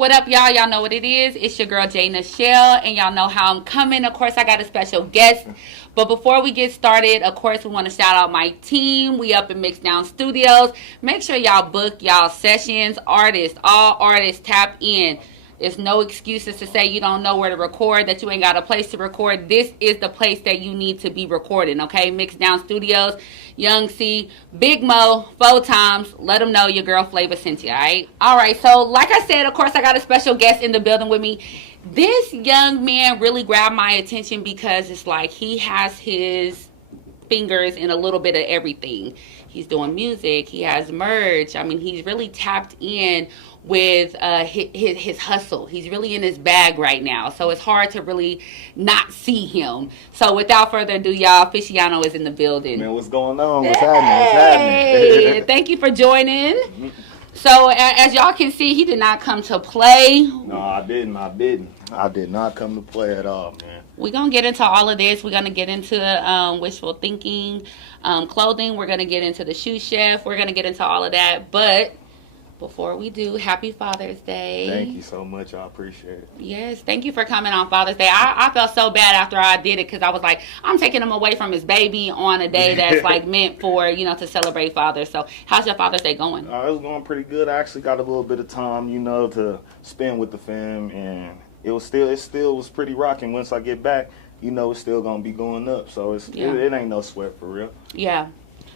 What up, y'all? Y'all know what it is. It's your girl, J.NICHELLE, and y'all know how I'm coming. Of course, I got a special guest. But before we get started, of course, we want to shout out my team. We up in Mixdown Studios. Make sure y'all book y'all sessions. Artists, all artists, tap in. There's no excuses to say you don't know where to record, that you ain't got a place to record. This is the place that you need to be recording, okay? Mixdown Studios, Young C, Big Mo, 4 times. Let them know your girl Flavor sent you, all right? All right, so like I said, of course, I got a special guest in the building with me. This young man really grabbed my attention because it's like he has his fingers in a little bit of everything. He's doing music. He has merch. I mean, he's really tapped in with his hustle. He's really in his bag right now. So it's hard to really not see him. So without further ado, y'all, Fishiano is in the building. Man, what's going on? What's happening? What's happening? Thank you for joining. So as y'all can see, he did not come to play. No, I didn't. I did not come to play at all, man. We're going to get into all of this. We're going to get into wishful thinking, clothing. We're going to get into the shoe chef. We're going to get into all of that. But before we do, happy Father's Day. Thank you so much. I appreciate it. Yes, thank you for coming on Father's Day. I felt so bad after I did it because I was like, I'm taking him away from his baby on a day that's like meant for, to celebrate Father. So how's your Father's Day going? It was going pretty good. I actually got a little bit of time, to spend with the fam, and it still was pretty rocking. Once I get back, it's still going to be going up. So it ain't no sweat for real. Yeah.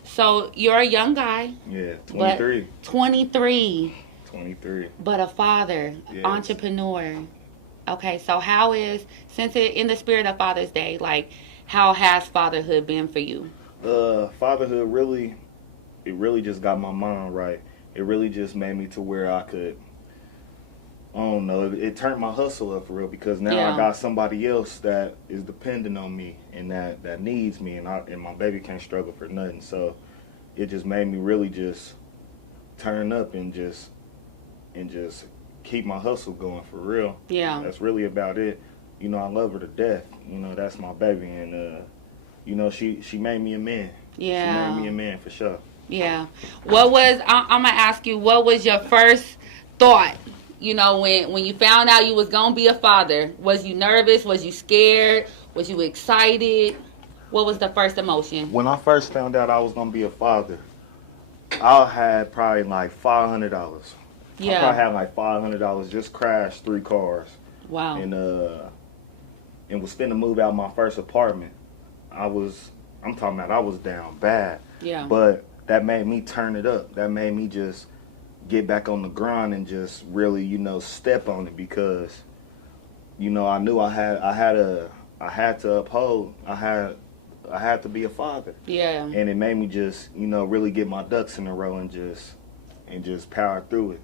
So you're a young guy. Yeah, 23. 23. 23. But a father, yes. Entrepreneur. Okay, so in the spirit of Father's Day, like, how has fatherhood been for you? Fatherhood really just got my mind right. It really just made me to where I could, I don't know, it turned my hustle up for real, because now I got somebody else that is dependent on me and that needs me, and my baby can't struggle for nothing. So it just made me really just turn up and just keep my hustle going for real. Yeah. That's really about it. I love her to death. That's my baby, and she made me a man. Yeah. She made me a man for sure. Yeah. I'm gonna ask you, what was your first thought? When you found out you was gonna be a father, was you nervous? Was you scared? Was you excited? What was the first emotion? When I first found out I was gonna be a father, I had probably like $500. Yeah. I probably had like $500. Just crashed 3 cars. Wow. And was finna move out my first apartment. I was down bad. Yeah. But that made me turn it up. That made me just get back on the grind and just really, step on it, because, I knew I had to be a father. Yeah. And it made me just, really get my ducks in a row and just power through it.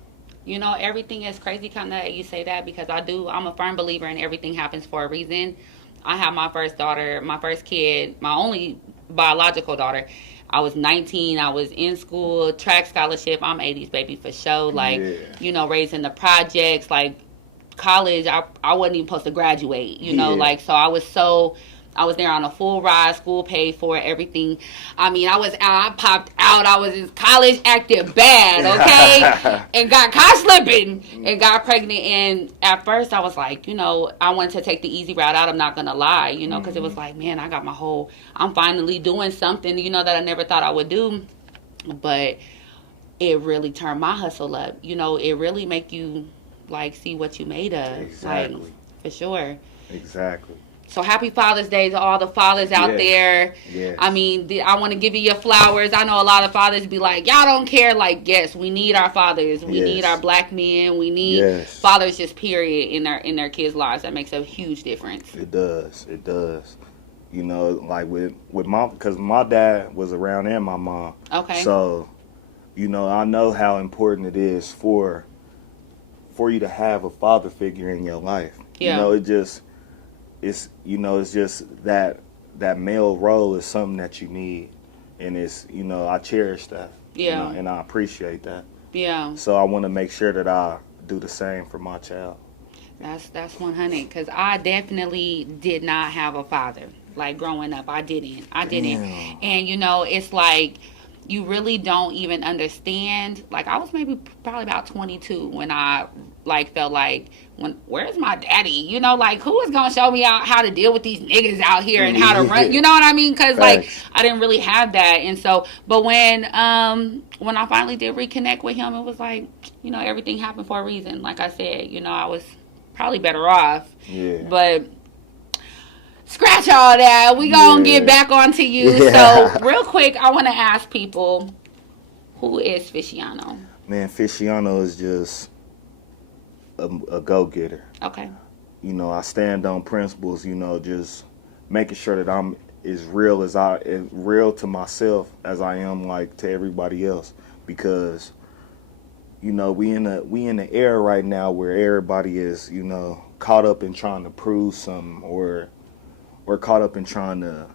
Everything is crazy kind of you say that, because I'm a firm believer in everything happens for a reason. I have my first daughter, my first kid, my only biological daughter. I was 19. I was in school, track scholarship. I'm 80s baby for sure. Like, raised in the projects, like college. I wasn't even supposed to graduate, so I was there on a full ride, school paid for it, everything. I mean, I popped out. I was in college, acted bad, okay? And got caught slipping and got pregnant. And at first I was like, I wanted to take the easy route out. I'm not going to lie, because it was like, man, I'm finally doing something, that I never thought I would do. But it really turned my hustle up. It really make you, like, see what you made of. Exactly. Like, for sure. Exactly. So happy Father's Day to all the fathers out there. Yes. I mean, I want to give you your flowers. I know a lot of fathers be like, y'all don't care. Like, yes, we need our fathers. We need our black men. We need fathers, just period, in their kids' lives. That makes a huge difference. It does. It does. Like with because my dad was around and my mom. Okay. So, I know how important it is for you to have a father figure in your life. Yeah. It's just that male role is something that you need, and it's I cherish that. Yeah. And I appreciate that. Yeah. So I want to make sure that I do the same for my child. That's 100, because I definitely did not have a father. Like, growing up, I didn't. Damn. And it's like, you really don't even understand. Like, I was probably about 22 when I like felt like, where's my daddy? You know, like who is gonna show me how to deal with these niggas out here and how to run? You know what I mean? Because like I didn't really have that, and so but when I finally did reconnect with him, it was like, you know, everything happened for a reason. Like I said, you know, I was probably better off. Yeah. But scratch all that. We gonna get back onto you. Yeah. So real quick, I want to ask people, who is Fishiano? Man, Fishiano is just a go-getter. Okay. You know, I stand on principles, you know, just making sure that I'm as real to myself as I am like to everybody else, because you know, we in the era right now where everybody is, you know, caught up in trying to prove something, or caught up in trying to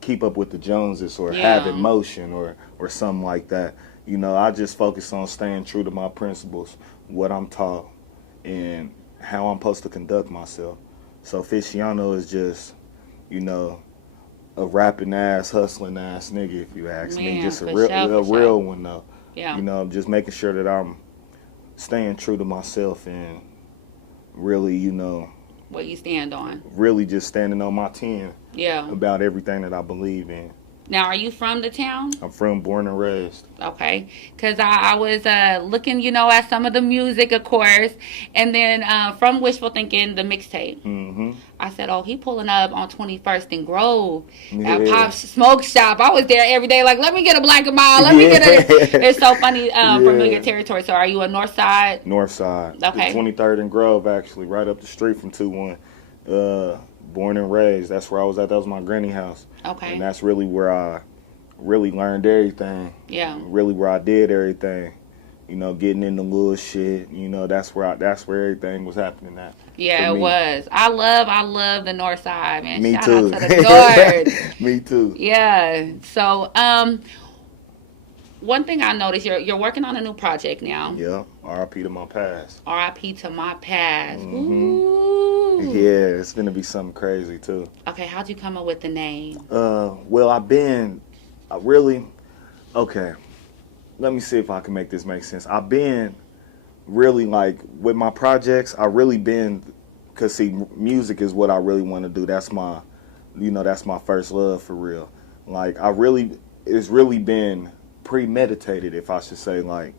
keep up with the Joneses, or have emotion, or something like that. You know, I just focus on staying true to my principles, what I'm taught, and how I'm supposed to conduct myself. So Fishiano is just, you know, a rapping ass, hustling ass nigga, if you ask me. Just a real one though. Yeah. You know, just making sure that I'm staying true to myself and really, you know, what you stand on. Really just standing on my 10. Yeah. About everything that I believe in. Now, are you from the town? I'm born and raised. Okay. Because I was looking, you know, at some of the music, of course, and then from Wishful Thinking, the mixtape. Mm-hmm. I said, oh, he pulling up on 21st and Grove at Pop's Smoke Shop. I was there every day, like, let me get a black and mild. Let me get a... It's so funny, familiar territory. So are you a north side? North side. Okay. 23rd and Grove, actually, right up the street from 2-1. Born and raised. That's where I was at. That was my granny house. Okay. And that's really where I really learned everything. Yeah. Really where I did everything. You know, getting into little shit. You know, that's where everything was happening at. Yeah, it was. I love the north side, man. Me Shout too. out to the North. Me too. Yeah. So, one thing I noticed, you're working on a new project now. Yeah. R.I.P. to my past. R.I.P. to my past. Mm-hmm. Ooh. Yeah, it's gonna be something crazy too. Okay, how'd you come up with the name? Well, okay. Let me see if I can make this make sense. I've been really, like, with my projects, cause see, music is what I really want to do. That's my first love for real. Like, it's really been premeditated, if I should say, like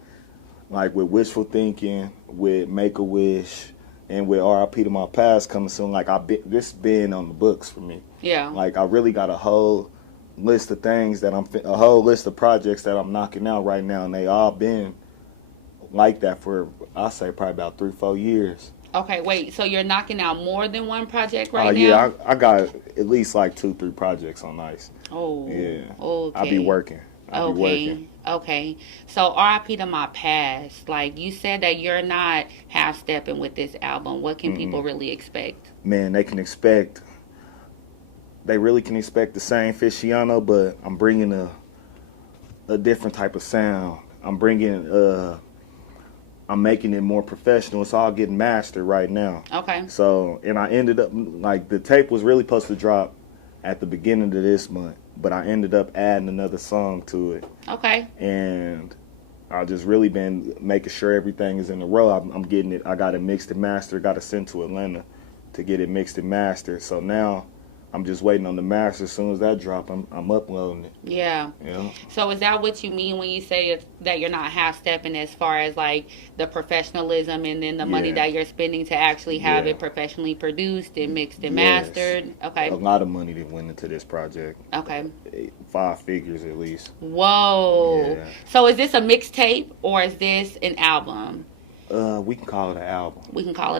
with Wishful Thinking, with Make-A-Wish, and with R.I.P. to my past coming soon. Like, this been on the books for me. Yeah. Like, I really got a whole list of things a whole list of projects that I'm knocking out right now, and they all been like that for, I'll say, probably about 3-4 years. Okay, wait, so you're knocking out more than one project right now? Yeah, I got at least like 2-3 projects on ice. Oh. Yeah. Okay. I be working. Okay. So R.I.P. to my past. Like, you said that you're not half-stepping with this album. What can people really expect? Man, they really can expect the same Fishiano, but I'm bringing a different type of sound. I'm making it more professional. It's all getting mastered right now. Okay. So, and I ended up, like, the tape was really supposed to drop at the beginning of this month, but I ended up adding another song to it. Okay. And I've just really been making sure everything is in a row. I'm getting it. I got it mixed and mastered. Got it sent to Atlanta to get it mixed and mastered. So now I'm just waiting on the master. As soon as that drop, I'm uploading it. Yeah. So is that what you mean when you say that you're not half-stepping as far as, like, the professionalism and then the money that you're spending to actually have it professionally produced and mixed and mastered? Okay. A lot of money that went into this project. Okay. 5 figures at least. Whoa. Yeah. So is this a mixtape or is this an album? We can call it an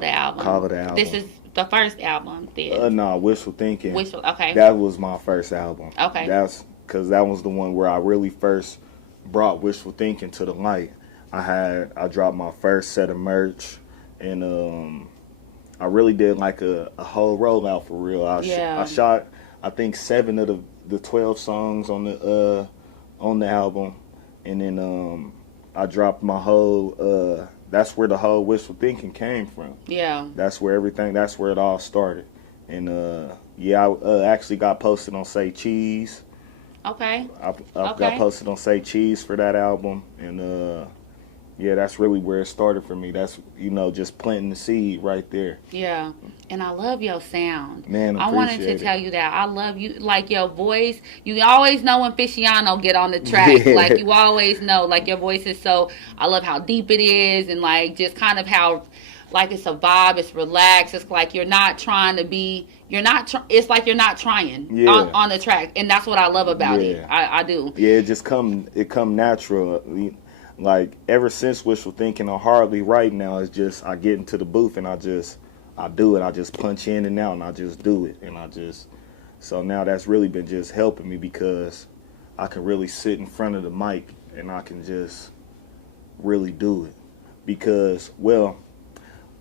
album. This is the first album, then? No, Wishful Thinking. Okay. That was my first album. Okay. That's because that was the one where I really first brought Wishful Thinking to the light. I dropped my first set of merch, and I really did like a whole rollout for real. I shot, I think, 7 of the 12 songs on the album, and then I dropped my whole. That's where the whole Wishful Thinking came from. Yeah. That's where it all started. And, I actually got posted on Say Cheese. Okay. I got posted on Say Cheese for that album. And, yeah, that's really where it started for me. That's, just planting the seed right there. Yeah. And I love your sound. Man, I wanted to tell you that. I love you. Like, your voice. You always know when Fishiano get on the track. Yeah. Like, you always know. Like, your voice is so... I love how deep it is. And, like, just kind of how... Like, it's a vibe. It's relaxed. It's like you're not trying to be... it's like you're not trying on the track. And that's what I love about it. I do. Yeah, it come natural. Like, ever since Wishful Thinking, I hardly write now. It's just, I get into the booth and I do it. I just punch in and out and I just do it. So now that's really been just helping me because I can really sit in front of the mic and I can just really do it. Because, well,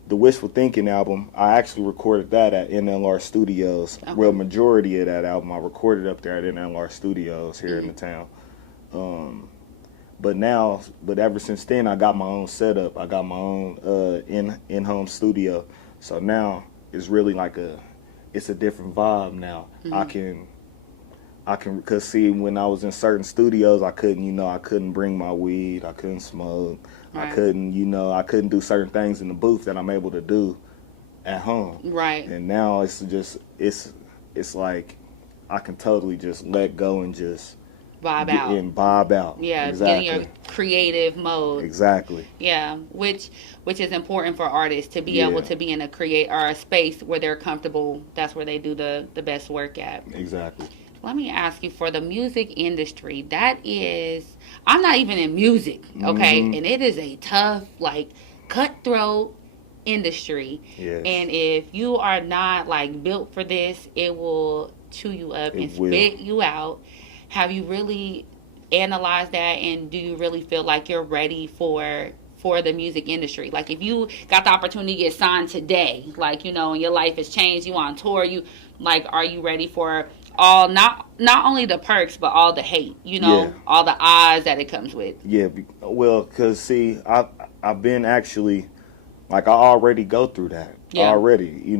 the Wishful Thinking album, I actually recorded that at NLR Studios. Okay. Well, majority of that album I recorded up there at NLR Studios here in the town. But ever since then, I got my own setup. I got my own in-home studio. So now it's really like it's a different vibe now. Mm-hmm. Cause see, when I was in certain studios, I couldn't bring my weed. I couldn't smoke. Right. I couldn't do certain things in the booth that I'm able to do at home. Right. And now it's like I can totally just let go and just vibe out. Yeah, exactly. Get in your creative mode. Exactly. Yeah, which is important for artists to be able to be in a space where they're comfortable. That's where they do the best work at. Exactly. Let me ask you, for the music industry, I'm not even in music, okay? Mm-hmm. And it is a tough, like, cutthroat industry. Yes. And if you are not, like, built for this, it will chew you up and spit you out. Have you really analyzed that, and do you really feel like you're ready for the music industry? Like, if you got the opportunity to get signed today, like, and your life has changed, you on tour, are you ready for all, not only the perks, but all the hate, all the odds that it comes with? Yeah, well, because, see, I've been actually, like, I already go through that already,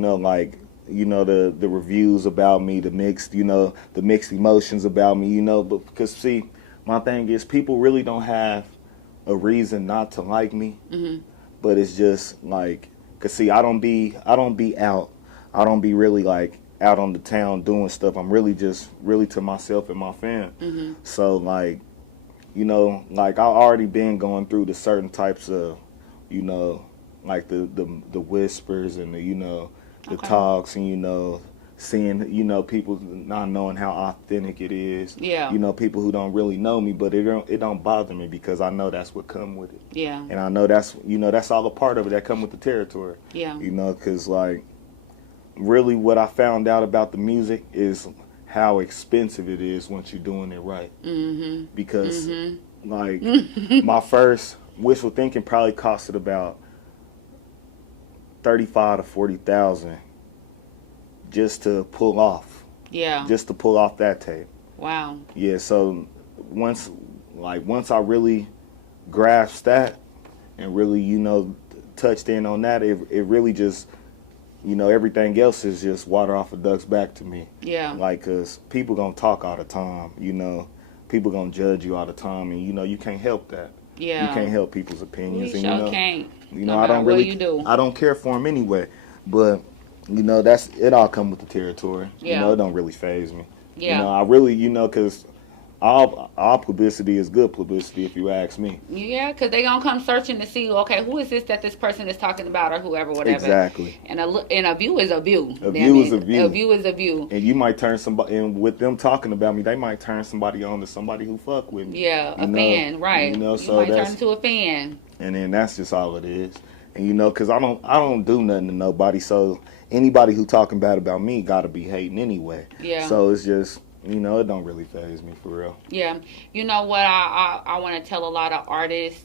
the reviews about me, the mixed emotions about me, but because, see, my thing is, people really don't have a reason not to like me. Mm-hmm. But it's just like, cause see, I don't be out. I don't be really like out on the town doing stuff. I'm really to myself and my fam. Mm-hmm. So like, like I already been going through the certain types of, like the whispers and the talks and seeing people not knowing how authentic it is. Yeah. People who don't really know me, but it don't bother me because I know that's what come with it. Yeah. And I know that's all a part of it that come with the territory. Yeah. Because like really what I found out about the music is how expensive it is once you're doing it right. Mm-hmm. Because like my first Wishful Thinking probably costed about $35,000 to $40,000 just to pull off. Yeah. Just to pull off that tape. Wow. Yeah, so once I really grasped that and really, touched in on that, it really just, everything else is just water off a duck's back to me. Yeah. Like, cause people gonna talk all the time, people gonna judge you all the time, and you can't help that. Yeah. You can't help people's opinions. You sure can't. I don't really. I don't care for them anyway, but. That's it. All come with the territory. Yeah. It don't really faze me. Yeah. I really, because all publicity is good publicity, if you ask me. Yeah, because they gonna come searching to see, okay, who is this that this person is talking about, or whoever, whatever. Exactly. And a view is a view. A view is a view. A view is a view. And you might turn somebody, and with them talking about me, they might turn somebody on to somebody who fuck with me. Yeah, a fan, right? So you might turn into a fan. And then that's just all it is. And because I don't do nothing to nobody, so. Anybody who talking bad about me got to be hating anyway. Yeah. So it's just, it don't really faze me for real. Yeah. You know what I want to tell a lot of artists,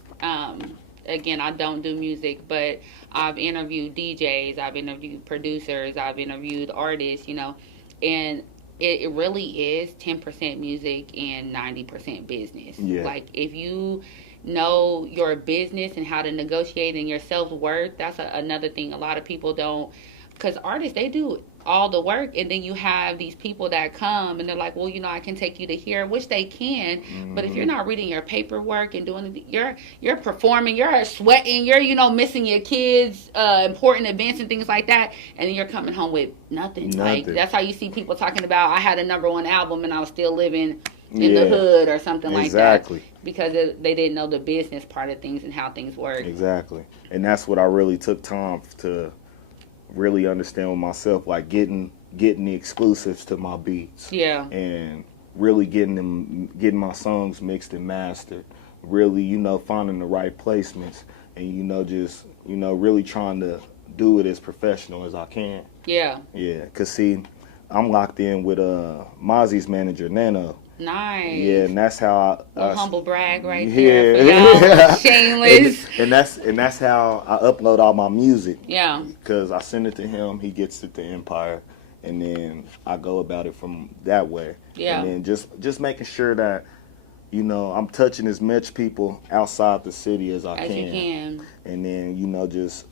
again, I don't do music, but I've interviewed DJs, I've interviewed producers, I've interviewed artists, and it really is 10% music and 90% business. Yeah. Like, if you know your business and how to negotiate and your self-worth, that's another thing a lot of people don't because artists, they do all the work, and then you have these people that come and they're like, well, I can take you to here, which they can, but if you're not reading your paperwork and doing you're performing, you're sweating, you're missing your kids important events and things like that, and then you're coming home with nothing. Like, that's how you see people talking about, I had a #1 album and I was still living in the hood or something like that, because they didn't know the business part of things and how things work. Exactly. And that's what I really took time to really understand with myself, like getting the exclusives to my beats. Yeah. And really getting my songs mixed and mastered. Really, finding the right placements, and just really trying to do it as professional as I can. Yeah. Yeah. Cause see, I'm locked in with Mozzie's manager, Nano. Nice. Yeah, and that's how I humble brag right there for y'all. Shameless. and that's how I upload all my music. Yeah. Because I send it to him, he gets it to Empire, and then I go about it from that way. Yeah. And then just making sure that I'm touching as much people outside the city as I can. As you can. And then just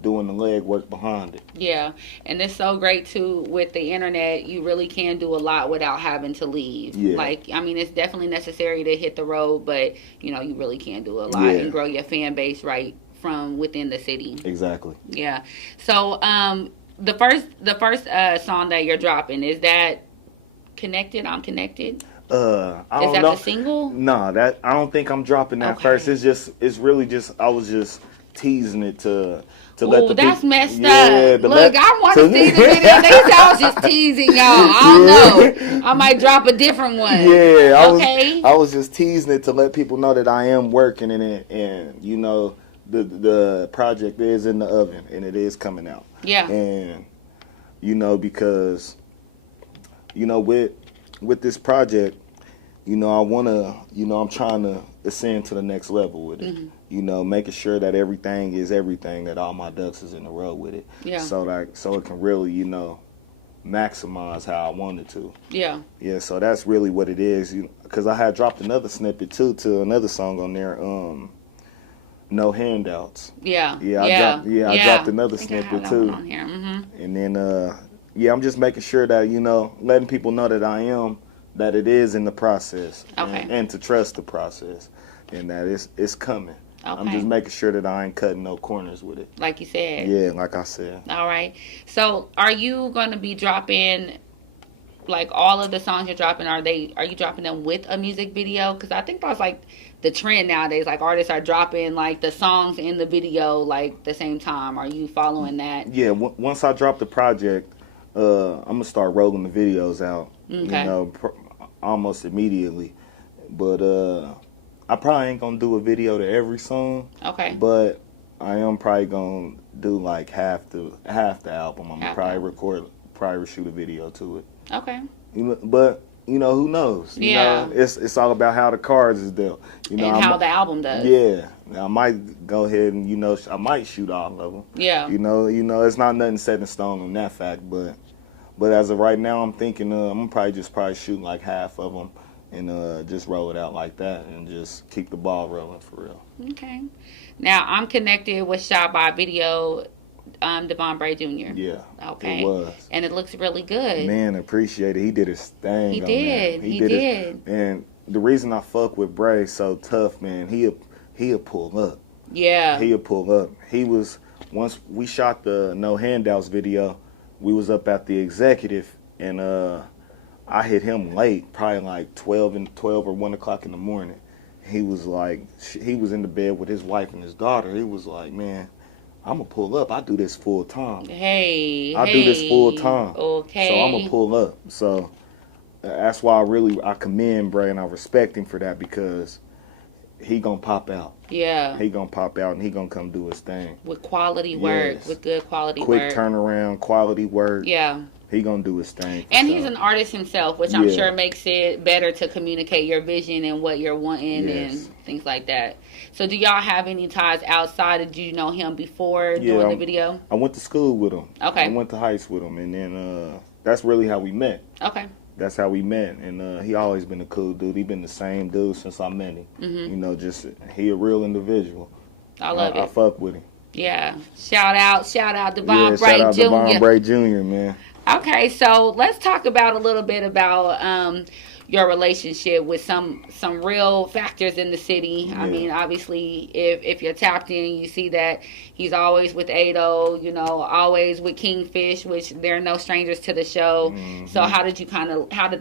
doing the leg work behind it. Yeah, and it's so great too with the internet. You really can do a lot without having to leave. Yeah. Like, I mean, it's definitely necessary to hit the road, but you really can do a lot and grow your fan base right from within the city. Exactly. Yeah. So the first song that you're dropping, is that Connected? I'm Connected? I don't Is that know. the single? No, that I don't think I'm dropping that first. It's really just I was just teasing it to let the that's people, messed up. Look, I want to see the video. They said I was just teasing y'all. I don't know. I might drop a different one. Yeah, I was just teasing it to let people know that I am working in it, and the project is in the oven and it is coming out. Yeah. And because with this project, I wanna I'm trying to ascend to the next level with it. Mm-hmm. Making sure that everything is everything, that all my ducks is in a row with it. Yeah. So it can really, maximize how I want it to. Yeah. Yeah, so that's really what it is. Because I had dropped another snippet too to another song on there, No Handouts. Yeah. I dropped another snippet too. On here. Mm-hmm. And then I'm just making sure that, letting people know that it is in the process. Okay. And to trust the process. And that it's coming. Okay. I'm just making sure that I ain't cutting no corners with it. Like you said. Yeah, like I said. All right. So are you going to be dropping, like, all of the songs you're dropping, are you dropping them with a music video? Because I think that's like the trend nowadays. Like, artists are dropping like the songs in the video like the same time. Are you following that? Yeah, once I drop the project, I'm going to start rolling the videos out. Okay. Almost immediately. But I probably ain't gonna do a video to every song. Okay. But I am probably gonna do like half the album. I'm gonna probably shoot a video to it. Okay. But who knows? It's all about how the cards is dealt. And how the album does. Yeah. Now, I might go ahead and I might shoot all of them. Yeah. It's not nothing set in stone on that fact, but as of right now, I'm thinking I'm gonna probably shoot like half of them. And just roll it out like that and just keep the ball rolling for real. Okay. Now, I'm Connected was shot by Video Devon Bray Jr. Yeah. Okay. It was. And it looks really good. Man, appreciate it. He did his thing. He did. He did. And the reason I fuck with Bray so tough, man, he'll pull up. Yeah. He'll pull up. Once we shot the No Handouts video, we was up at the Executive, and I hit him late, probably like 12 or 1 o'clock in the morning. He was in the bed with his wife and his daughter. He was like, man, I'm going to pull up. I do this full time. Do this full time. Okay. So I'm going to pull up. So that's why I commend Bray and I respect him for that, because he going to pop out. Yeah. He going to pop out and he going to come do his thing. With quality work. Yes. With good quality work. Quick turnaround, quality work. Yeah. He gonna do his thing. And he's an artist himself, which I'm sure makes it better to communicate your vision and what you're wanting and things like that. So do y'all have any ties outside? Did you know him before doing the video? I went to school with him. Okay. I went to high school with him, and then that's really how we met. Okay. That's how we met, and he always been a cool dude. He been the same dude since I met him. Mm-hmm. Just he a real individual. I love it. I fuck with him. Yeah. Shout out Devon Shout out Bray Devon Jr. Bray Jr., man. Okay, so let's talk about a little bit about your relationship with some real factors in the city. Yeah. I mean, obviously, if you're tapped in, you see that he's always with Ado, you know, always with Kingfish, which they're no strangers to the show. Mm-hmm. So how did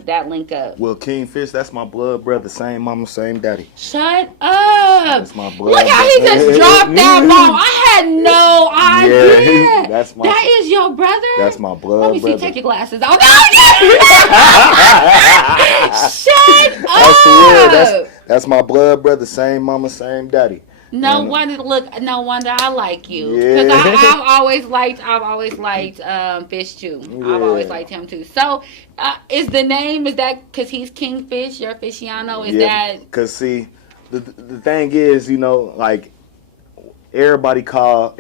that link up? Well, Kingfish, that's my blood brother, same mama, same daddy. Shut up! That's my blood. Look how he just dropped that bomb. I had no idea. Yeah, that is your brother. That's my blood. Let me brother. see. Take your glasses off. Shut up! That's my blood brother, same mama, same daddy. No wonder I like you. Because I've always liked Fish too. Yeah. I've always liked him too. So, is that because he's Kingfish? You're Fishiano? Is that? Because see, the thing is, you know, like everybody call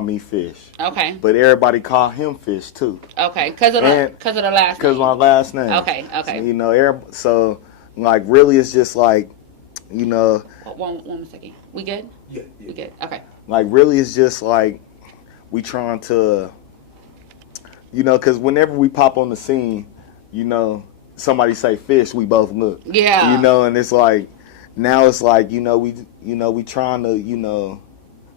me Fish. Okay. But everybody call him Fish too. Okay. Because of the last name. Because my last name. Okay. So, you know, so like really, it's just like, you know. One second. We good? Yeah. We good. Okay. Like really, it's just like we trying to, you know, because whenever we pop on the scene, you know, somebody say Fish, we both look. Yeah. You know, and it's like now it's like we trying to, you know,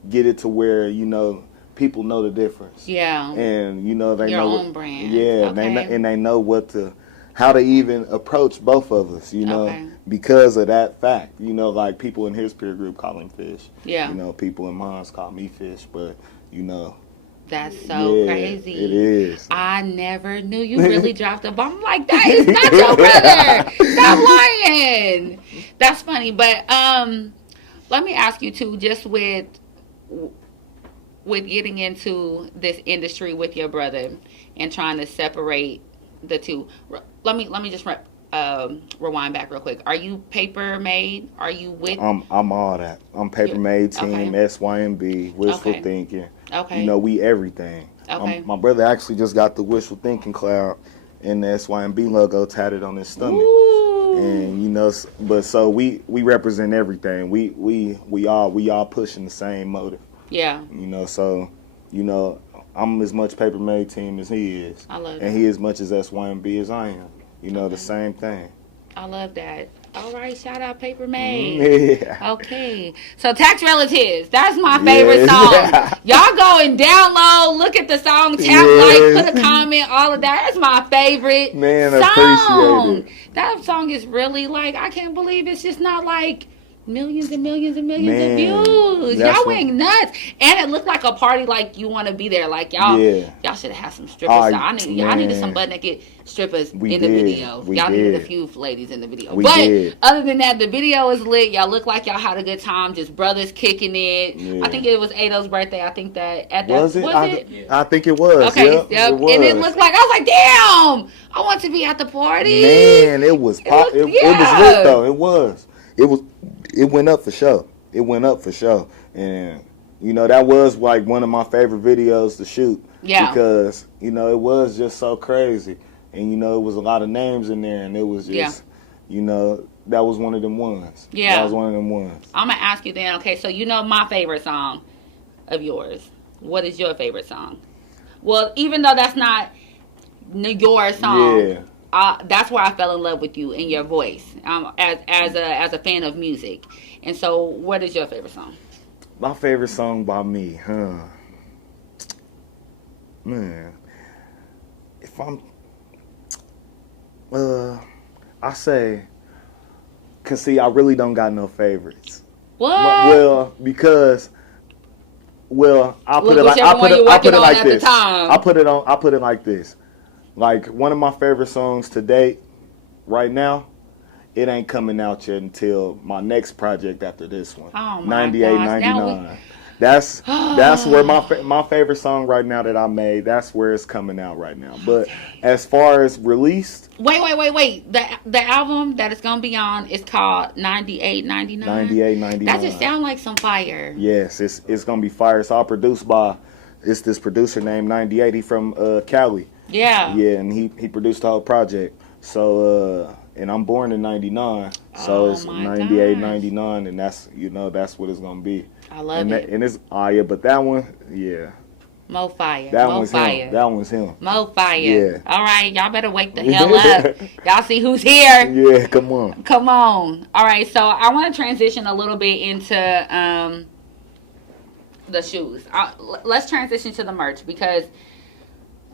get it to where, you know, people know the difference. Yeah. And you know they your know own brand. Yeah. Okay. They know how to even approach both of us, you know, because of that fact. You know, like people in his peer group call him Fish. Yeah. You know, people in mine call me Fish, but, you know. That's so crazy. It is. I never knew you really dropped a bomb. I'm like, that is not your brother. Stop lying. That's funny. But let me ask you, too, just with getting into this industry with your brother and trying to separate the two. Let me just rewind back real quick. Are you paper made? Are you with? I'm all that. I'm paper made team, SYMB, wishful thinking. Okay. You know, we everything. Okay. My brother actually just got the wishful thinking cloud and the SYMB logo tatted on his stomach. Ooh. And you know, but so we represent everything. We all pushing the same motive. Yeah. You know, so you know, I'm as much paper made team as he is. I love that. And he as much as SYMB as I am. You know, the same thing. I love that. All right, shout out Paper Made. Yeah. Okay. So Tax Relatives, that's my favorite song. Y'all go and download, look at the song, tap like, put a comment, all of that. That's my favorite song. Appreciate it. That song is really like, I can't believe it's just not like millions and millions and millions of views. Y'all went nuts. And it looked like a party like you want to be there. Like y'all should have had some strippers. I needed some butt naked strippers in the video. Y'all needed a few ladies in the video. Other than that, the video is lit. Y'all look like y'all had a good time. Just brothers kicking it. Yeah. I think it was Ado's birthday. I think that was it? I think it was. Okay. Yep. And it looked like, I was like, damn, I want to be at the party. Man, it was it was lit though. It went up for sure. And, you know, that was like one of my favorite videos to shoot. Yeah. Because, you know, it was just so crazy. And, you know, it was a lot of names in there. And it was just, you know, that was one of them ones. Yeah. That was one of them ones. I'm going to ask you then, okay, so you know my favorite song of yours. What is your favorite song? Well, even though that's not your song, that's where I fell in love with you and your voice as a fan of music. And so, what is your favorite song? My favorite song by me, man. If I'm, I say, cause see, I really don't got no favorites. What? Well, because. Well, I put it like this. I put it like this. Like, one of my favorite songs to date, right now, it ain't coming out yet until my next project after this one. Oh my 98, gosh. 99. That's where my favorite song right now that I made, that's where it's coming out right now. But as far as released... Wait. The album that it's going to be on is called 98, 99? 98, 99. That just sounds like some fire. Yes, it's going to be fire. It's all produced by this producer named 98. He from Cali. Yeah. Yeah, and he produced the whole project. So, and I'm born in 99. So it's 98, 99, and that's, you know, that's what it's going to be. I love it. And it's yeah, but that one, yeah. Mo fire. That Mo one's fire. him. That one's him. Mo fire. Yeah. All right, y'all better wake the hell up. Y'all see who's here? Yeah, come on. Come on. All right, so I want to transition a little bit into the shoes. Let's transition to the merch because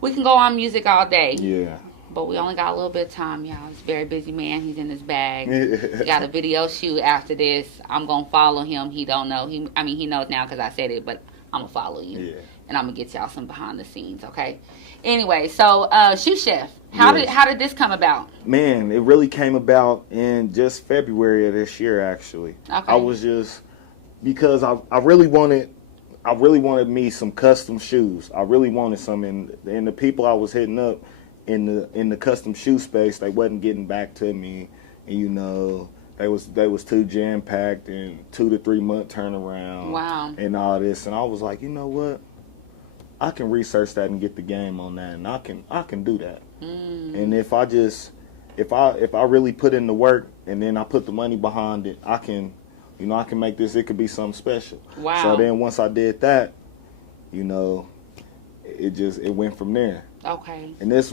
we can go on music all day. Yeah. But we only got a little bit of time, y'all. He's a very busy man. He's in his bag. He got a video shoot after this. I'm going to follow him. He don't know. He knows now because I said it, but I'm going to follow you. Yeah. And I'm going to get y'all some behind the scenes, okay? Anyway, so Shoe Chef, how did this come about? Man, it really came about in just February of this year, actually. Okay. I was just, because I really wanted me some custom shoes. I really wanted some, and the people I was hitting up in the custom shoe space, they wasn't getting back to me, and you know, they was too jam packed and 2 to 3 month turnaround. Wow. And all this, and I was like, you know what, I can research that and get the game on that, and I can do that. And if I really put in the work and then I put the money behind it, I can make this. It could be something special. Wow. So then once I did that, you know, it went from there. Okay. And these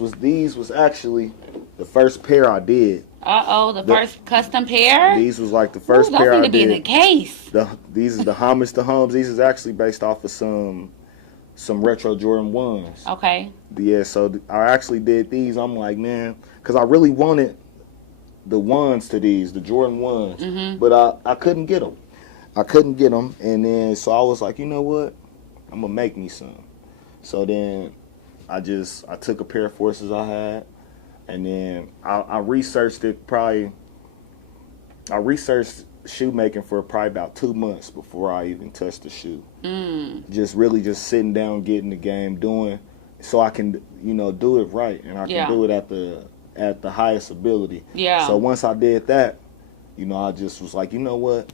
was actually the first pair I did. The first custom pair? These was like the first pair I did. Those need to be in the case. These is the homage to Homes. These is actually based off of some retro Jordan 1s. Okay. Yeah, so I actually did these. I'm like, man, because I really wanted the 1s to these, the Jordan 1s. Mm-hmm. But I couldn't get them. And then, so I was like, you know what? I'm going to make me some. So then I took a pair of forces I had, and then I researched it I researched shoemaking for probably about 2 months before I even touched the shoe. Just sitting down, getting the game, doing, so I can, you know, do it right, and I can do it at the highest ability. Yeah. So once I did that, you know, I just was like, you know what,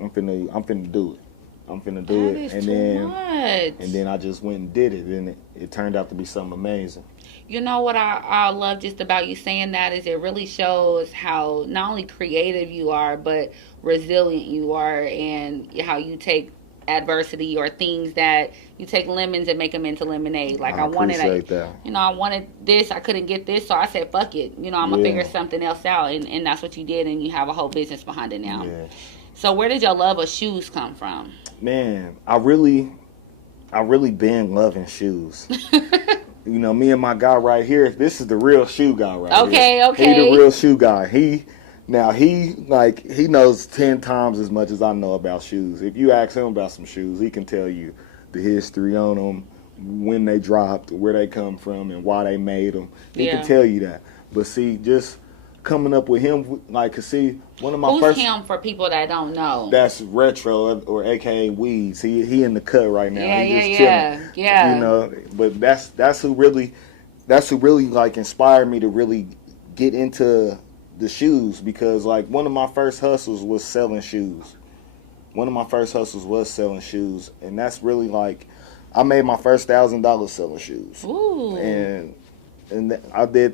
I'm finna do it. I'm finna do it, and then I just went and did it, and it turned out to be something amazing. You know what I love just about you saying that is it really shows how not only creative you are, but resilient you are, and how you take adversity or things that you take lemons and make them into lemonade. Like I wanted this, I couldn't get this, so I said, fuck it. You know, I'm gonna figure something else out, and that's what you did, and you have a whole business behind it now. Yeah. So where did your love of shoes come from? Man, I really been loving shoes. You know, me and my guy right here, this is the real shoe guy right here. Okay. He the real shoe guy. He knows 10 times as much as I know about shoes. If you ask him about some shoes, he can tell you the history on them, when they dropped, where they come from, and why they made them. He can tell you that. But see, just coming up with him, like, cause see, one of my Who's him for people that don't know? That's Retro, or AKA Weeds. He in the cut right now. Yeah. You know, but that's who really like inspired me to really get into the shoes, because like one of my first hustles was selling shoes. And that's really like, I made my first $1,000 selling shoes. Ooh. And I did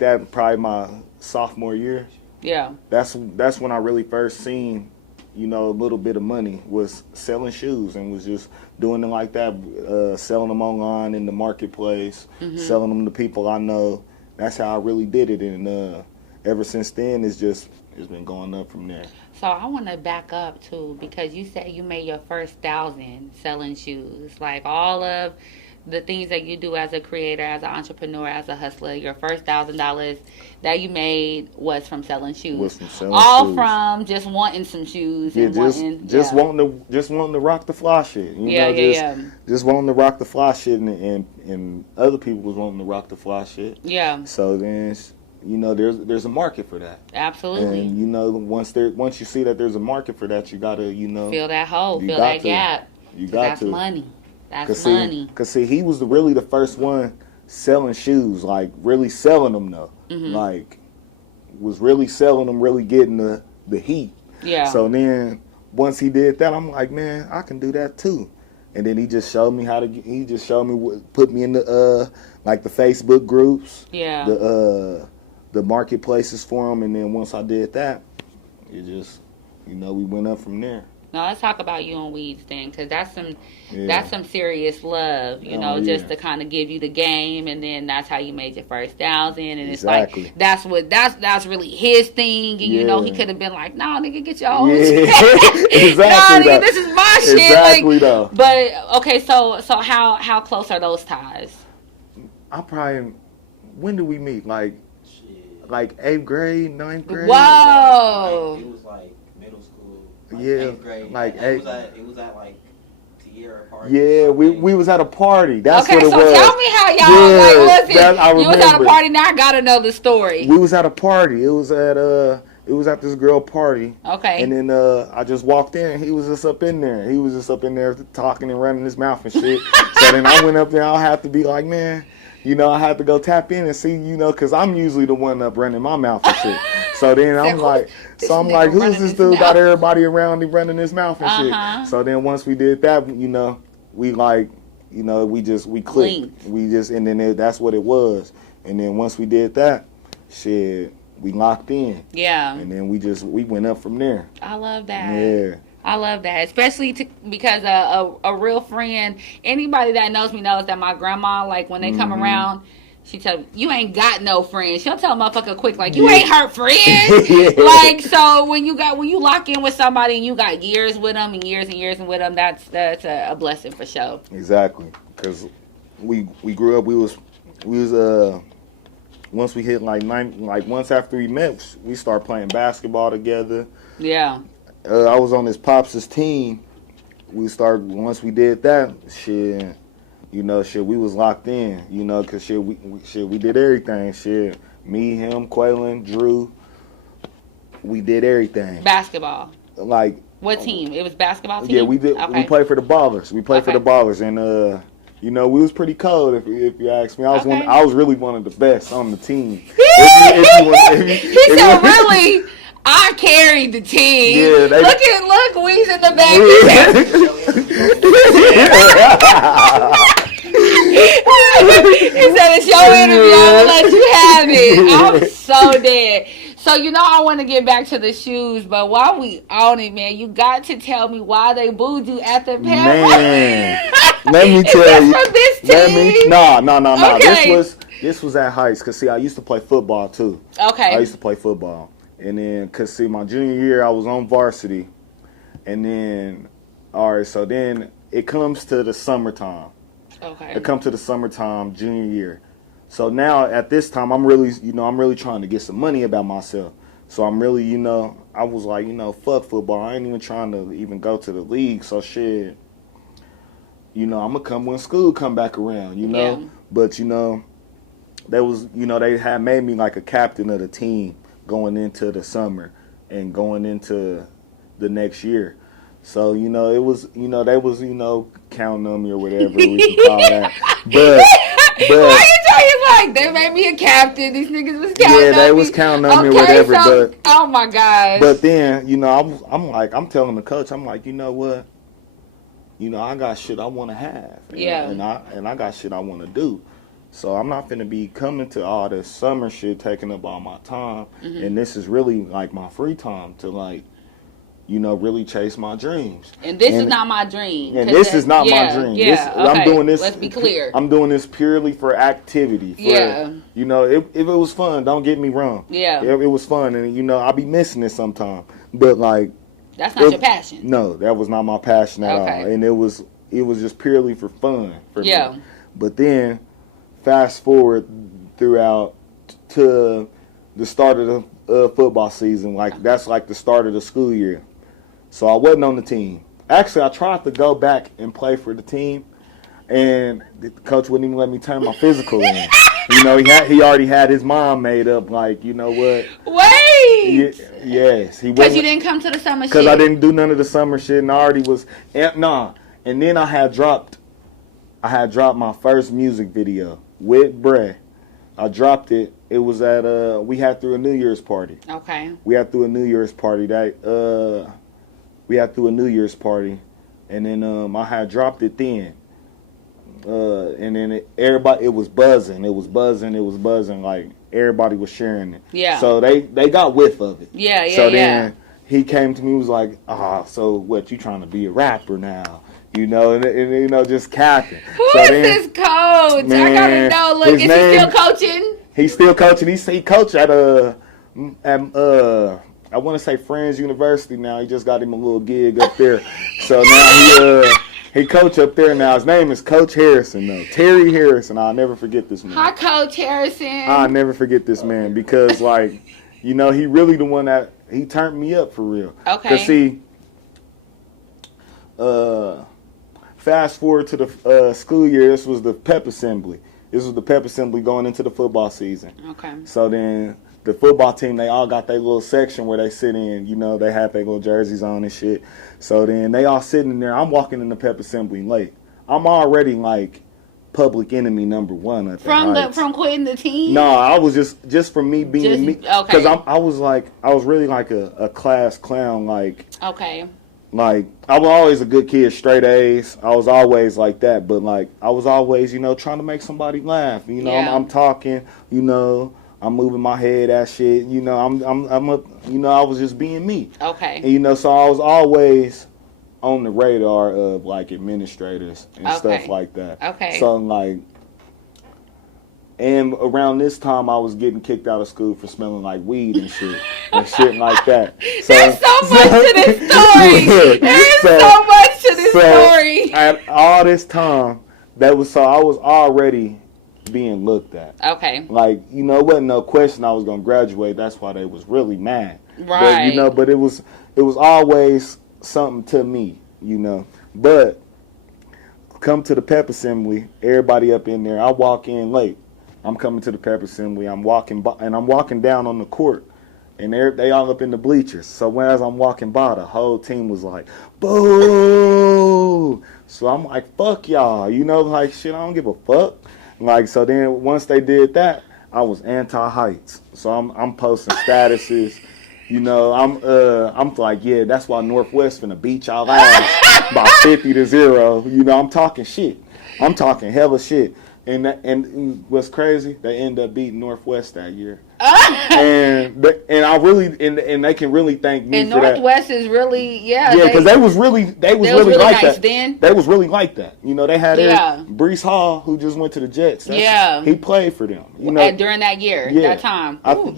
that probably my sophomore year. Yeah. That's when I really first seen, you know, a little bit of money, was selling shoes, and was just doing it like that, selling them online in the marketplace, selling them to people I know. That's how I really did it, and ever since then it's been going up from there. So I want to back up too, because you said you made your first 1,000 selling shoes. Like all of the things that you do as a creator, as an entrepreneur, as a hustler, your first $1,000 that you made was from selling shoes. From just wanting some shoes, and wanting to rock the fly shit. Just wanting to rock the fly shit, and other people was wanting to rock the fly shit. Yeah. So then, you know, there's a market for that. Absolutely. And you know, once you see that there's a market for that, you gotta, you know, fill that hole, fill that gap. That's money. That's money. Because see, he was really the first one selling shoes, like really selling them though. Like, was really selling them, really getting the heat. Yeah. So then once he did that, I'm like, man, I can do that too. And then he just showed me put me in the like the Facebook groups. Yeah. The marketplaces for them, and then once I did that, it just, you know, we went up from there. No, let's talk about you and Weeds then, because that's some serious love, just to kind of give you the game, and then that's how you made your first 1,000, and it's like that's really his thing, and he could have been like, no, nigga, get your own shit. Exactly. No, nigga, this is my shit. Exactly though. But okay, so how close are those ties? When did we meet? Like 8th grade, 9th grade. Whoa. It was like middle school. Yeah, 8th grade. like it was at like Tierra party. Yeah, we was at a party. That's what it was. Okay, so tell me how y'all listen. You was at a party. Now I gotta know the story. We was at a party. It was at this girl party. Okay. And then I just walked in. And he was just up in there. He was just up in there talking and running his mouth and shit. So then I went up there. I have to be like, man. I had to go tap in and see, because I'm usually the one up running my mouth and shit. So then I'm like, who's this dude got everybody around him running his mouth and shit? So then once we did that, we we clicked. And then that's what it was. And then once we did that, shit, we locked in. Yeah. And then we went up from there. I love that. Yeah. I love that, especially because a real friend, anybody that knows me knows that my grandma, like, when they come around, she tell me, you ain't got no friends. She'll tell a motherfucker quick, like, you ain't her friend. Like, so when you lock in with somebody and you got years with them and years with them, that's a blessing for sure. Exactly, because we grew up. We was once we hit once after we met, we started playing basketball together. Yeah. I was on his pops' team. Once we did that, shit, we was locked in, because we did everything, shit. Me, him, Quaylen, Drew, we did everything. Basketball. Like. What team? It was basketball team? Yeah, we did. Okay. We played for the Ballers. And, we was pretty cold, if you ask me. I was really one of the best on the team. He said, really? I carried the team. Yeah, look, Wee's in the back. He said, it's your interview. I'm going to let you have it. I'm so dead. So, I want to get back to the shoes, but while we on it, man, you got to tell me why they booed you at the pep. Man, let me tell you. From this team? No. Okay. This was at Heights, because, see, I used to play football, too. Okay. I used to play football. And then, because, see, my junior year, I was on varsity. And then, all right, so then it comes to the summertime. Okay. It comes to the summertime, junior year. So now, at this time, I'm really trying to get some money about myself. So I'm really, I was like, fuck football. I ain't even trying to even go to the league. So, shit, I'm going to come when school come back around, Yeah. But, they had made me like a captain of the team going into the summer and going into the next year. So, it was, they was, counting on me or whatever we can call that. But why you talking like they made me a captain? These niggas was counting on me. Yeah, they was counting on me or whatever. So, oh my gosh. But then, I'm telling the coach, I'm like, you know what? I got shit I want to have. Yeah. And I got shit I want to do. So I'm not finna be coming to all this summer shit taking up all my time. Mm-hmm. And this is really like my free time to really chase my dreams. And this is not my dream. And this is not my dream. Yeah, okay. I'm doing this. Let's be clear. I'm doing this purely for activity. If it was fun, don't get me wrong. Yeah. It was fun, and I'll be missing it sometime. But that's not your passion. No, that was not my passion at all. And it was just purely for fun for me. But then, fast forward throughout to the start of the football season, that's the start of the school year. So I wasn't on the team. Actually, I tried to go back and play for the team, and the coach wouldn't even let me turn my physical in. He already had his mind made up. You know what? Wait. Yes, he. Because you didn't come to the summer shit. Because I didn't do none of the summer shit, and I already was. And then I had dropped my first music video with Bray. I dropped it. It was at we had through a New Year's party. Okay. We had through a New Year's party and then I had dropped it then. And then it was buzzing. Like everybody was sharing it. Yeah. So they got whiff of it. Yeah. So then he came to me, was like, so what, you trying to be a rapper now? You know, and you know, just capping. Who is this coach? Man, I gotta know. Look, is he still coaching? He's still coaching. He coach at I want to say Friends University now. He just got him a little gig up there. So now he coach up there now. His name is Coach Harrison, though. Terry Harrison. I'll never forget this man. Hi, Coach Harrison. I'll never forget this man because, like, you know, he really the one that he turned me up for real. Okay. Cause see, fast forward to the school year. This was the pep assembly. This was the pep assembly going into the football season. Okay. So then the football team, they all got their little section where they sit in. You know, they have their little jerseys on and shit. So then they all sitting in there. I'm walking in the pep assembly late. I'm already like public enemy number one at from quitting the team. No, I was just from me being me. Okay. Because I was really like a class clown. Like, okay. Like, I was always a good kid, straight A's. I was always like that. But like, I was always, you know, trying to make somebody laugh. You know, I'm talking. You know, I'm moving my head, that shit. You know, you know, I was just being me. Okay. And, you know, so I was always on the radar of like administrators and stuff like that. Okay. So like, and around this time I was getting kicked out of school for smelling like weed and shit and shit like that. So, there's so much to this story. There's so much to this story. At all this time, I was already being looked at. Okay. Like, you know, it wasn't no question I was gonna graduate. That's why they was really mad. Right. But, you know, but it was always something to me, you know. But come to the pep assembly, everybody up in there. I walk in late. I'm coming to the pep assembly. I'm walking by, and I'm walking down on the court, and they all up in the bleachers. So as I'm walking by, the whole team was like, "Boo!" So I'm like, "Fuck y'all," you know, like shit. I don't give a fuck. Like, so then once they did that, I was anti-heights. So I'm posting statuses. You know, I'm like, yeah, that's why Northwest finna beat y'all ass by 50-0. You know, I'm talking shit. I'm talking hella shit. And what's crazy, they end up beating Northwest that year. and I really and they can really thank me and for Northwest that. is really because they was really like nice that. Then. They was really like that. You know, they had Brees Hall, who just went to the Jets. He played for them. You know, during that year, that time. So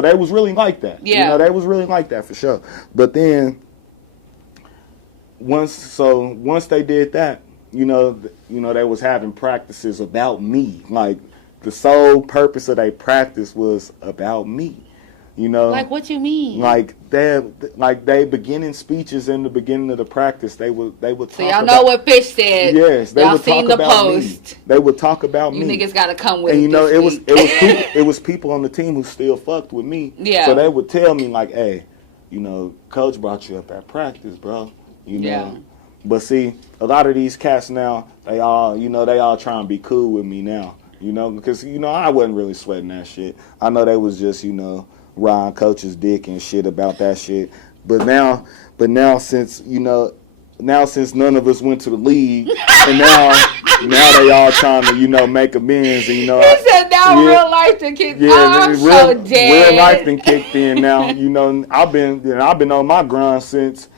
they was really like that. Yeah, you know, they was really like that for sure. But then once they did that, you know, they was having practices about me. Like, the sole purpose of their practice was about me. You know, like what you mean? Like they beginning speeches in the beginning of the practice. They would talk. So y'all know what Fish said. Yes, they y'all would seen talk the about post. Me. They would talk about you me. You niggas gotta come with. And you know, it was people on the team who still fucked with me. Yeah. So they would tell me like, "Hey, you know, coach brought you up at practice, bro." You know. Yeah. But see, a lot of these cats now, they all trying to be cool with me now. You know, because, you know, I wasn't really sweating that shit. I know they was just, you know, riding coach's dick and shit about that shit. But now since none of us went to the league, and now they all trying to, you know, make amends. And, you know, he said now real life done kicked in. I'm so dead. Real life done kicked in now. You know, I've been on my grind since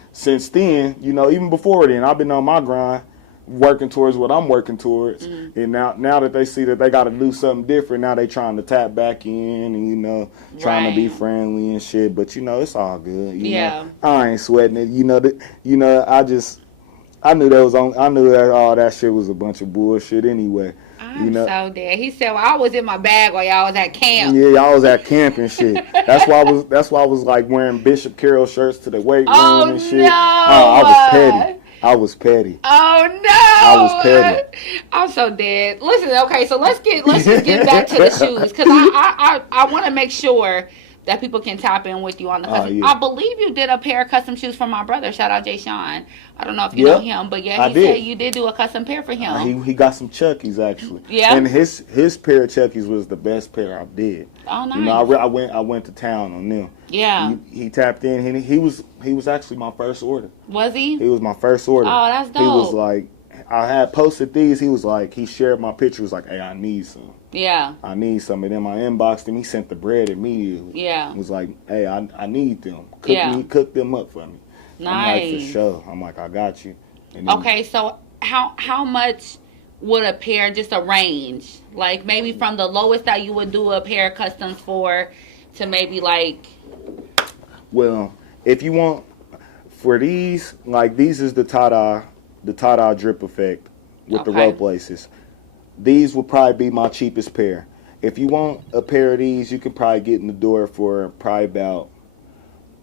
then. You know, even before then, I've been on my grind, working towards what I'm working towards. Mm-hmm. And now that they see that they got to do something different, now they trying to tap back in and, you know, trying to be friendly and shit. But, you know, it's all good. You know? I ain't sweating it. You know, I knew that all that shit was a bunch of bullshit anyway. I'm so dead. He said, "Well, I was in my bag while y'all was at camp." Yeah, y'all was at camp and shit. That's why I was like wearing Bishop Carroll shirts to the weight room and shit. No. I was petty. Oh no! I was petty. I'm so dead. Listen, okay, so let's just get back to the shoes, because I want to make sure that people can tap in with you on the custom. I believe you did a pair of custom shoes for my brother. Shout out Jay Sean. I don't know if you know him, but he said you did do a custom pair for him. He got some Chuckies actually. Yeah. And his pair of Chuckies was the best pair I did. Oh, nice. You know, I went to town on them. Yeah. He tapped in. He was actually my first order. Was he? He was my first order. Oh, that's dope. He was like, I had posted these. He was like, he shared my picture. He was like, hey, I need some. Yeah. I need some. And then I inboxed him. He sent the bread immediately. Yeah. He was like, hey, I need them. Cook them up for me. Nice. I'm like, for sure. I'm like, I got you. And then, okay, so how much would a pair, just a range, like maybe from the lowest that you would do a pair of customs for to maybe like? Well, if you want, for these, like these is the tie-dye drip effect with the rope laces. These would probably be my cheapest pair. If you want a pair of these, you can probably get in the door for probably about,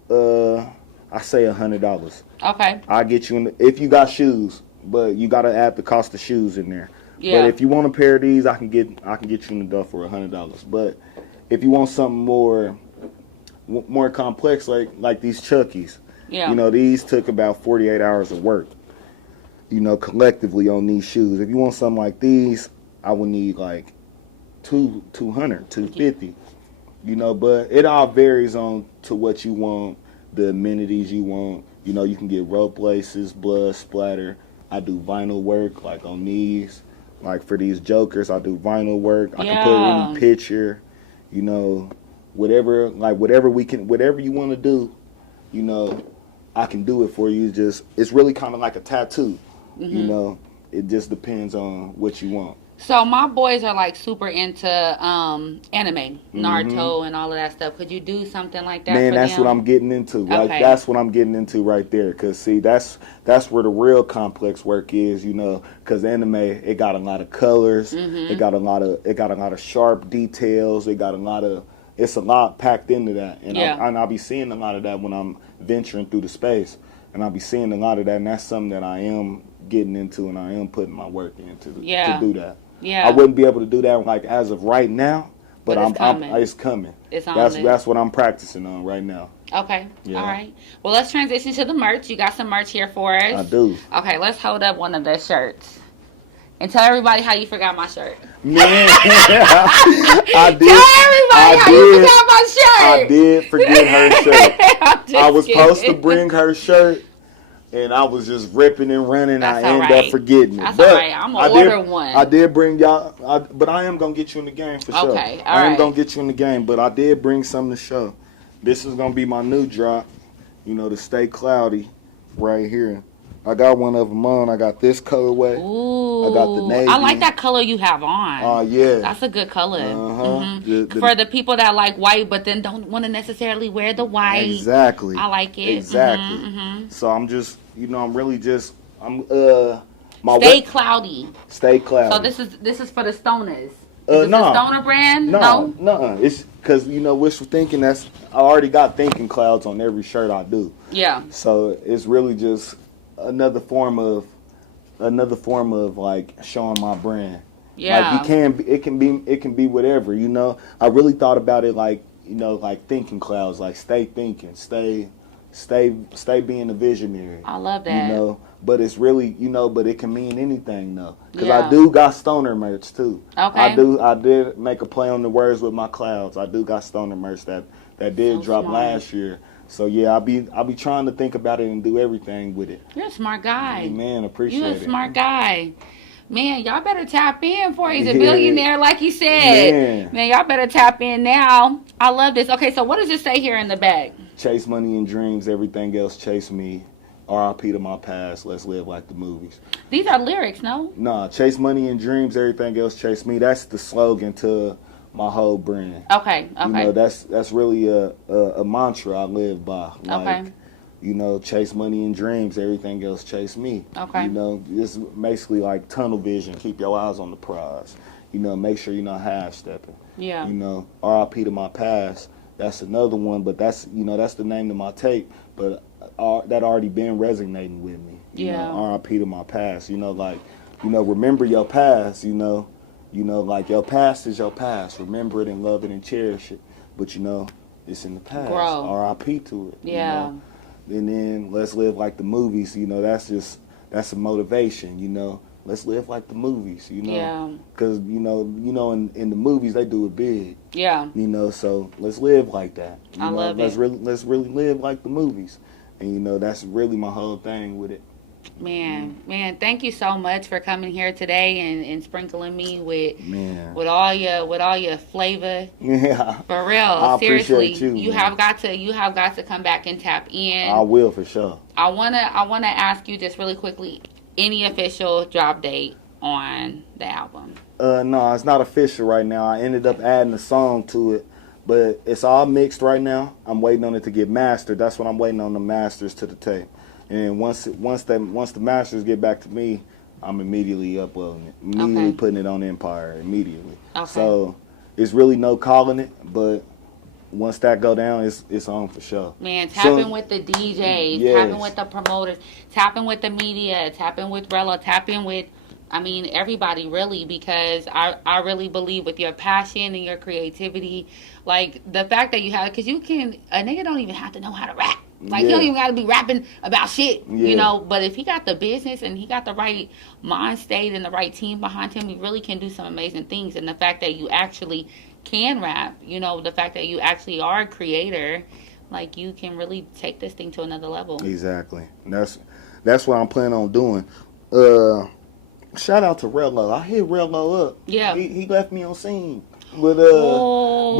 I say $100. Okay. I'll get you in if you got shoes, but you got to add the cost of shoes in there. Yeah. But if you want a pair of these, I can get you in the door for $100. But if you want something more complex, like these Chuckies, yeah. You know, these took about 48 hours of work, you know, collectively on these shoes. If you want something like these, I would need like $200, $250, you know, but it all varies on to what you want, the amenities you want. You know, you can get rope laces, blood splatter. I do vinyl work, like on these. Like for these jokers, I do vinyl work. I can put any picture, you know, whatever you want to do, you know, I can do it for you. It's really kind of like a tattoo, you know. It just depends on what you want. So my boys are like super into anime, Naruto, and all of that stuff. Could you do something like that? Man, for that's them? what I'm getting into. Right? Okay. That's what I'm getting into right there. Cause see, that's where the real complex work is. You know, cause anime, it got a lot of colors. It got a lot of sharp details. It's a lot packed into that. And I'll be seeing a lot of that when I'm venturing through the space. And I'll be seeing a lot of that. And that's something that I am getting into, and I am putting my work into to do that. Yeah. I wouldn't be able to do that like as of right now, but it's coming. it's coming. It's on that's what I'm practicing on right now. Okay. Yeah. All right. Well, let's transition to the merch. You got some merch here for us. I do. Okay, let's hold up one of the shirts. And tell everybody how you forgot my shirt. Man, I did. Tell everybody how you forgot my shirt. I did forget her shirt. I was supposed to bring her shirt, and I was just ripping and running. I ended up forgetting it. That's all right. I'm going to order one. I did bring y'all, but I am going to get you in the game for sure. Okay, all I am right. going to get you in the game, but I did bring something to show. This is going to be my new drop, you know, to Stay Cloudy right here. I got one of them on. I got this colorway. Ooh. I got the navy. I like that color you have on. Oh, yeah. That's a good color. Uh-huh. For the people that like white but then don't want to necessarily wear the white. Exactly. I like it. Exactly. So I'm just, you know, Stay Cloudy. Stay Cloudy. So this is for the stoners. Is this a stoner brand? No. It's because, you know, wishful thinking, I already got thinking clouds on every shirt I do. Yeah. So it's really just another form of like showing my brand. Yeah. Like it can be whatever, you know. I really thought about it like, you know, like thinking clouds, like stay thinking, stay being a visionary. I love that. You know, but it's really, you know, but it can mean anything though. Cuz I do got stoner merch too. Okay. I did make a play on the words with my clouds. I do got stoner merch that did drop last year. So yeah, I'll be trying to think about it and do everything with it. You're a smart guy. Man, appreciate it. You're a smart guy. Man, y'all better tap in before he's a billionaire, like he said. Man, y'all better tap in now. I love this. Okay, so what does it say here in the back? Chase money and dreams, everything else chase me. R.I.P. to my past, let's live like the movies. These are lyrics, no? Nah, chase money and dreams, everything else chase me. That's the slogan to my whole brand. Okay. You know, that's really a mantra I live by. Like, you know, chase money and dreams, everything else chase me. Okay. You know, it's basically like tunnel vision. Keep your eyes on the prize. You know, make sure you're not half stepping. Yeah. You know, R.I.P. to my past. That's another one, but that's, you know, that's the name of my tape. But that already been resonating with me. You know, R.I.P. to my past. You know, like, you know, remember your past. You know, like your past is your past. Remember it and love it and cherish it. But you know, it's in the past. Grow. R.I.P. to it. Yeah. You know? And then let's live like the movies. You know, that's a motivation. You know, let's live like the movies. You know, yeah. Because you know, in the movies they do it big. Yeah. You know, so let's live like that. You I know, love let's it. Let's really live like the movies. And you know, that's really my whole thing with it. Man, thank you so much for coming here today and sprinkling me with all your flavor. Yeah. For real. I Seriously. appreciate you. You have got to come back and tap in. I will for sure. I wanna ask you just really quickly, any official drop date on the album? No, it's not official right now. I ended up adding a song to it, but it's all mixed right now. I'm waiting on it to get mastered. That's what I'm waiting on, the masters to the tape. And once the masters get back to me, I'm immediately uploading it, immediately putting it on Empire immediately. Okay. So it's really no calling it, but once that go down, it's on for sure. Man, tapping with the DJs, tapping with the promoters, tapping with the media, tapping with Rella, tapping with, I mean, everybody really, because I really believe with your passion and your creativity, like the fact that you have, because a nigga don't even have to know how to rap. Like, he don't even got to be rapping about shit, you know. But if he got the business and he got the right mind state and the right team behind him, he really can do some amazing things. And the fact that you actually can rap, you know, the fact that you actually are a creator, like, you can really take this thing to another level. Exactly. That's what I'm planning on doing. Shout out to Rello. I hit Rello up. Yeah. He left me on scene. But that's all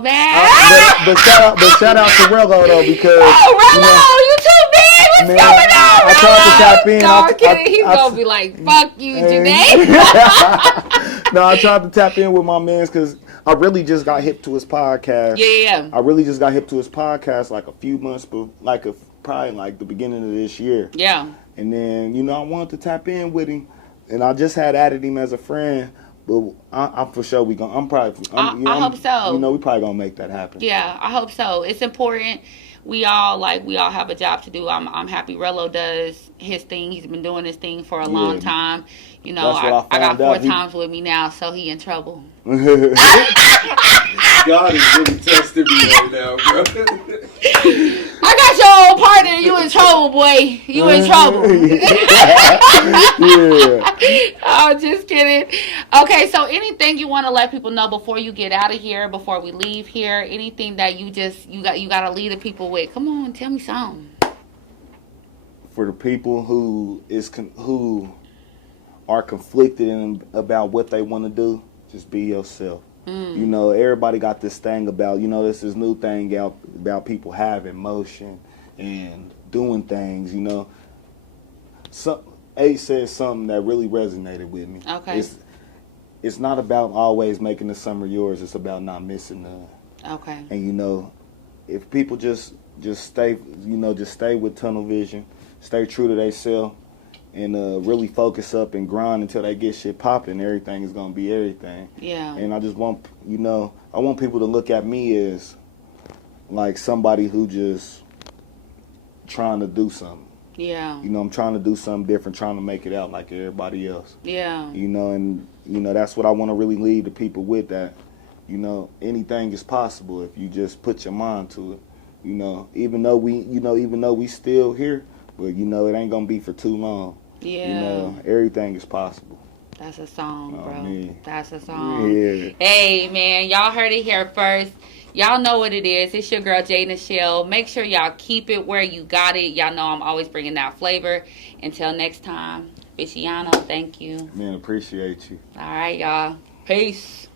bad. But shout out to Rello though, because Rello, you too big. What's going on? I tried to tap in. No, I'm kidding. He's gonna be like, "Fuck you, Janae." No, I tried to tap in with my mans because I really just got hip to his podcast. Yeah. I really just got hip to his podcast like a few months, but probably like the beginning of this year. Yeah. And then I wanted to tap in with him, and I just had added him as a friend. But I'm for sure I hope so. We probably gonna make that happen. Yeah, I hope so. It's important. We all have a job to do. I'm happy Rello does his thing. He's been doing his thing for a long time. You know, I got 4 times with me now, so he in trouble. God is really testing me right now, bro. I got your old partner. You in trouble, boy. You in trouble. Yeah. I'm just kidding. Okay, so anything you want to let people know before you get out of here, before we leave here? Anything that you got to lead the people with? Come on, tell me something. For the people who are conflicted about what they want to do, just be yourself. Everybody got this thing about, this new thing out about people having motion and doing things, Ace said something that really resonated with me. Okay. It's not about always making the summer yours. It's about not missing none. Okay. And if people just stay, just stay with tunnel vision, stay true to themselves, and really focus up and grind until they get shit popping, everything is gonna be everything. Yeah. And I just want, I want people to look at me as like somebody who just trying to do something. Yeah. I'm trying to do something different, trying to make it out like everybody else. Yeah. And that's what I want to really leave the people with, that, anything is possible if you just put your mind to it. Even though we still here, but it ain't gonna be for too long. Yeah. Everything is possible. That's a song, bro. Man. That's a song. Yeah. Hey, man, y'all heard it here first. Y'all know what it is. It's your girl, J.NICHELLE. Make sure y'all keep it where you got it. Y'all know I'm always bringing that flavor. Until next time, Fishiano, thank you. Man, appreciate you. All right, y'all. Peace.